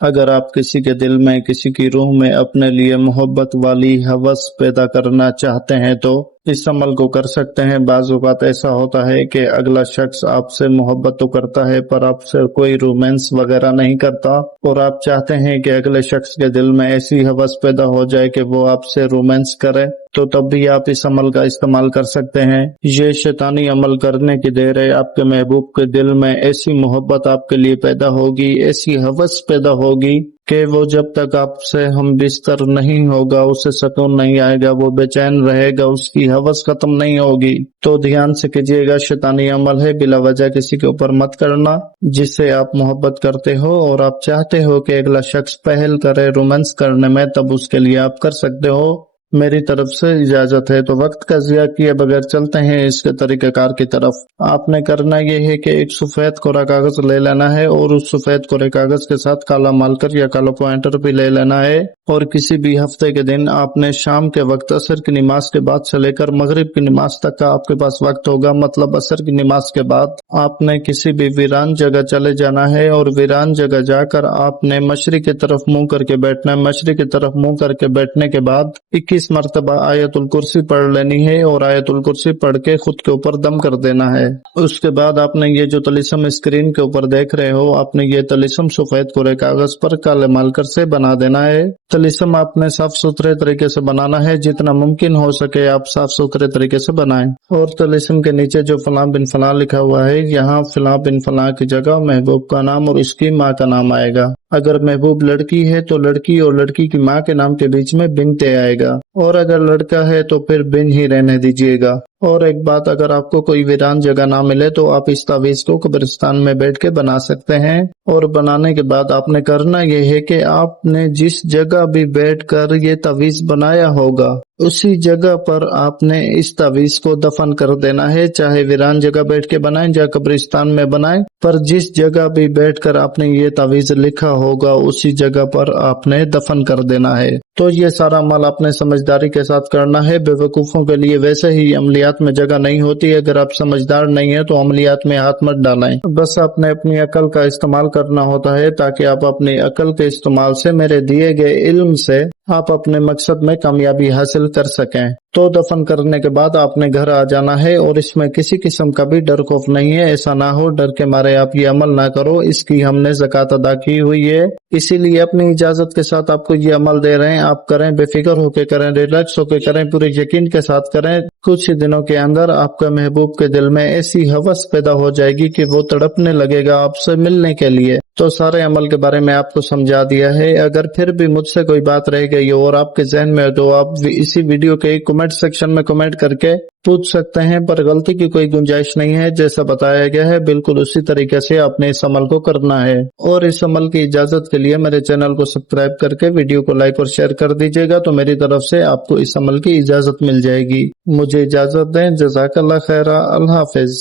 اگر آپ کسی کے دل میں، کسی کی روح میں اپنے لیے محبت والی ہوس پیدا کرنا چاہتے ہیں تو اس عمل کو کر سکتے ہیں۔ بعض اوقات ایسا ہوتا ہے کہ اگلا شخص آپ سے محبت تو کرتا ہے پر آپ سے کوئی رومانس وغیرہ نہیں کرتا، اور آپ چاہتے ہیں کہ اگلے شخص کے دل میں ایسی ہوس پیدا ہو جائے کہ وہ آپ سے رومانس کرے، تو تب بھی آپ اس عمل کا استعمال کر سکتے ہیں۔ یہ شیطانی عمل کرنے کی دیر ہے۔ آپ کے محبوب کے دل میں ایسی محبت آپ کے لیے پیدا ہوگی، ایسی ہوس پیدا ہوگی کہ وہ جب تک آپ سے ہم بستر نہیں ہوگا اسے سکون نہیں آئے گا، وہ بے چین رہے گا، اس کی ہوس ختم نہیں ہوگی۔ تو دھیان سے کیجیے گا، شیطانی عمل ہے، بلا وجہ کسی کے اوپر مت کرنا جس سے آپ محبت کرتے ہو اور آپ چاہتے ہو کہ اگلا شخص پہل کرے رومانس کرنے میں، تب اس کے لیے آپ کر سکتے ہو۔ میری طرف سے اجازت ہے۔ تو وقت کا ضیاع کیے بغیر چلتے ہیں اس کے طریقہ کار کی طرف۔ آپ نے کرنا یہ ہے کہ ایک سفید کوڑا کاغذ لے لینا ہے اور اس سفید کورے کاغذ کے ساتھ کالا مارکر یا کالا پوائنٹر بھی لے لینا ہے، اور کسی بھی ہفتے کے دن آپ نے شام کے وقت عصر کی نماز کے بعد سے لے کر مغرب کی نماز تک کا آپ کے پاس وقت ہوگا، مطلب عصر کی نماز کے بعد آپ نے کسی بھی ویران جگہ چلے جانا ہے، اور ویران جگہ جا کر آپ نے مشرق کی طرف منہ کر کے بیٹھنا ہے۔ مشرق کی طرف منہ کر کے بیٹھنے کے بعد 21 مرتبہ آیت الکرسی پڑھ لینی ہے، اور آیت الکرسی پڑھ کے خود کے اوپر دم کر دینا ہے۔ اس کے بعد آپ نے یہ جو طلسم اسکرین کے اوپر دیکھ رہے ہو، آپ نے یہ طلسم سفید کورے کاغذ پر کالے مارکر سے بنا دینا ہے۔ طلسم آپ نے صاف ستھرے طریقے سے بنانا ہے، جتنا ممکن ہو سکے آپ صاف ستھرے طریقے سے بنائیں، اور طلسم کے نیچے جو فلاں بن فلاں لکھا ہوا ہے، یہاں فلاں بن فلاں کی جگہ محبوب کا نام اور اس کی ماں کا نام آئے گا۔ اگر محبوب لڑکی ہے تو لڑکی اور لڑکی کی ماں کے نام کے بیچ میں بنتے آئے گا، اور اگر لڑکا ہے تو پھر بن ہی رہنے دیجیے گا۔ اور ایک بات، اگر آپ کو کوئی ویران جگہ نہ ملے تو آپ اس تعویذ کو قبرستان میں بیٹھ کے بنا سکتے ہیں، اور بنانے کے بعد آپ نے کرنا یہ ہے کہ آپ نے جس جگہ بھی بیٹھ کر یہ تعویذ بنایا ہوگا اسی جگہ پر آپ نے اس تعویذ کو دفن کر دینا ہے، چاہے ویران جگہ بیٹھ کے بنائیں یا قبرستان میں بنائیں، پر جس جگہ بھی بیٹھ کر آپ نے یہ تعویذ لکھا ہوگا اسی جگہ پر آپ نے دفن کر دینا ہے۔ تو یہ سارا عمل آپ نے سمجھداری کے ساتھ کرنا ہے۔ بے وقوفوں کے لیے ویسے ہی عملیات میں جگہ نہیں ہوتی، اگر آپ سمجھدار نہیں ہیں تو عملیات میں ہاتھ مت ڈالیں، بس آپ نے اپنی عقل کا استعمال کرنا ہوتا ہے، تاکہ آپ اپنی عقل کے استعمال سے، میرے دیے گئے علم سے، آپ اپنے مقصد میں کامیابی حاصل کر سکیں۔ تو دفن کرنے کے بعد آپ نے گھر آ جانا ہے، اور اس میں کسی قسم کا بھی ڈر خوف نہیں ہے۔ ایسا نہ ہو ڈر کے مارے آپ یہ عمل نہ کرو، اس کی ہم نے زکوٰۃ ادا کی ہوئی ہے، اسی لیے اپنی اجازت کے ساتھ آپ کو یہ عمل دے رہے ہیں، آپ کریں، بے فکر ہو کے کریں، ریلیکس ہو کے کریں، پورے یقین کے ساتھ کریں۔ کچھ ہی دنوں کے اندر آپ کے محبوب کے دل میں ایسی ہوس پیدا ہو جائے گی کہ وہ تڑپنے لگے گا آپ سے ملنے کے لیے۔ تو سارے عمل کے بارے میں آپ کو سمجھا دیا ہے۔ اگر پھر بھی مجھ سے کوئی بات رہ گئی اور آپ کے ذہن میں تو آپ اسی ویڈیو کے کمنٹ سیکشن میں کمنٹ کر کے پوچھ سکتے ہیں، پر غلطی کی کوئی گنجائش نہیں ہے۔ جیسا بتایا گیا ہے بالکل اسی طریقے سے آپ نے اس عمل کو کرنا ہے، اور اس عمل کی اجازت کے لیے میرے چینل کو سبسکرائب کر کے ویڈیو کو لائک اور شیئر کر دیجیے گا، تو میری طرف سے آپ کو اس عمل کی اجازت مل جائے گی۔ مجھے اجازت دیں، جزاک اللہ خیرہ، اللہ حافظ۔